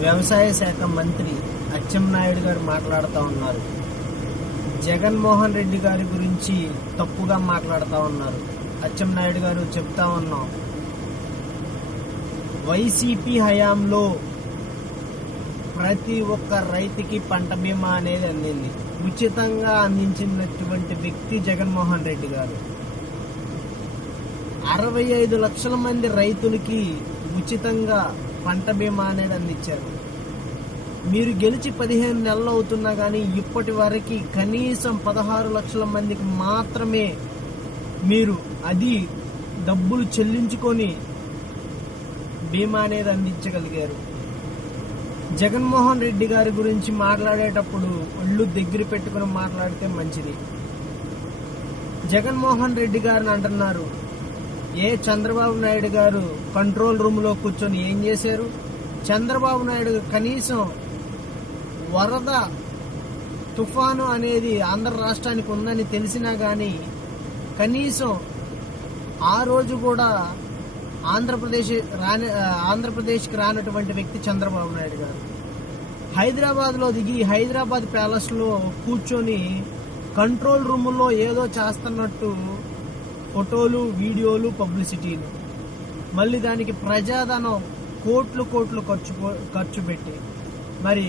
వ్యవసాయ శాఖ మంత్రి అచ్చెన్నాయుడు గారు మాట్లాడుతూ ఉన్నారు. జగన్మోహన్ రెడ్డి గారి గురించి తప్పుగా మాట్లాడుతూ ఉన్నారు. అచ్చెన్నాయుడు గారు చెప్తా ఉన్నాం. వైసీపీ హయాంలో ప్రతి ఒక్క రైతుకి పంట బీమా అనేది అందింది. ఉచితంగా అందించినటువంటి వ్యక్తి జగన్మోహన్ రెడ్డి గారు. అరవై ఐదు లక్షల మంది రైతులకి ఉచితంగా పంట బీమా అనేది అందించారు. మీరు గెలిచి పదిహేను నెలలు అవుతున్నా కానీ ఇప్పటి వరకు కనీసం పదహారు లక్షల మందికి మాత్రమే మీరు అది డబ్బులు చెల్లించుకొని బీమా అనేది అందించగలిగారు. జగన్మోహన్ రెడ్డి గారి గురించి మాట్లాడేటప్పుడు ఒళ్ళు దగ్గర పెట్టుకుని మాట్లాడితే మంచిది. జగన్మోహన్ రెడ్డి గారిని అంటున్నారు ఏ చంద్రబాబు నాయుడు గారు కంట్రోల్ రూమ్లో కూర్చొని ఏం చేశారు? చంద్రబాబు నాయుడు కనీసం వరద తుఫాను అనేది ఆంధ్ర రాష్ట్రానికి ఉందని తెలిసినా కానీ కనీసం ఆ రోజు కూడా ఆంధ్రప్రదేశ్ రాని ఆంధ్రప్రదేశ్కి రానటువంటి వ్యక్తి చంద్రబాబు నాయుడు గారు. హైదరాబాద్లో దిగి హైదరాబాద్ ప్యాలెస్లో కూర్చొని కంట్రోల్ రూమ్లో ఏదో చేస్తున్నట్టు ఫోటోలు వీడియోలు పబ్లిసిటీలు. మళ్ళీ దానికి ప్రజాధనం కోట్లు కోట్లు ఖర్చు ఖర్చు పెట్టి. మరి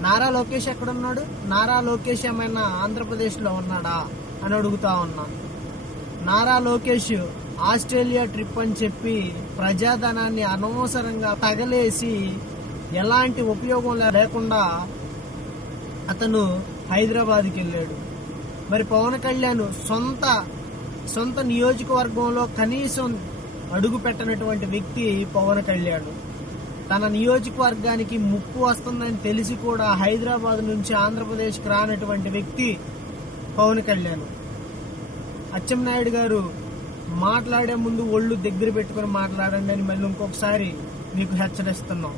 నారా లోకేష్ ఎక్కడున్నాడు? నారా లోకేష్ ఏమైనా ఆంధ్రప్రదేశ్లో ఉన్నాడా అని అడుగుతా ఉన్నా. నారా లోకేష్ ఆస్ట్రేలియా ట్రిప్ అని చెప్పి ప్రజాధనాన్ని అనవసరంగా తగలేసి ఎలాంటి ఉపయోగం లేకుండా అతను హైదరాబాద్కి వెళ్ళాడు మరి పవన్ కళ్యాణ్ సొంత సొంత నియోజకవర్గంలో కనీసం అడుగు పెట్టనటువంటి వ్యక్తి పవన్ కళ్యాణ్. తన నియోజకవర్గానికి ముప్పు వస్తుందని తెలిసి కూడా హైదరాబాద్ నుంచి ఆంధ్రప్రదేశ్కి రానటువంటి వ్యక్తి పవన్ కళ్యాణ్. అచ్చెన్నాయుడు గారు మాట్లాడే ముందు ఒళ్ళు దగ్గర పెట్టుకుని మాట్లాడండి అని మళ్ళీ ఇంకొకసారి మీకు హెచ్చరిస్తున్నాం.